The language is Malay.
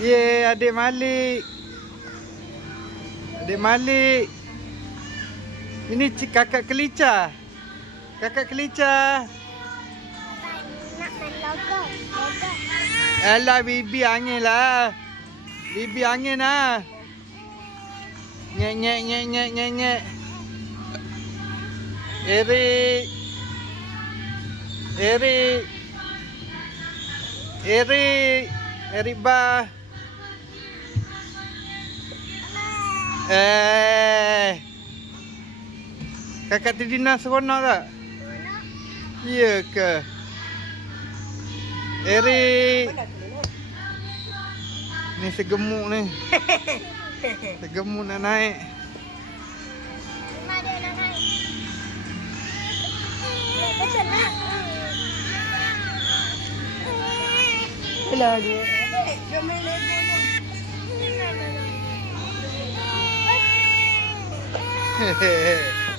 Ye, adik Malik. Adik Malik. Ini kakak Kelica. Kakak Kelica. Nak main logo. Alah, bibi angin lah. Bibi angin lah. Nyek, nyek, nyek, nyek, nyek, nyek. Erik. Erik. Erik. Erik bah. Kakak Tidina seronok tak? Ya ke? Erik. Ni segemuk ni. Segemuk nak naik. Mak dia nak naik. Betul nak? Belah dia. Hehehe.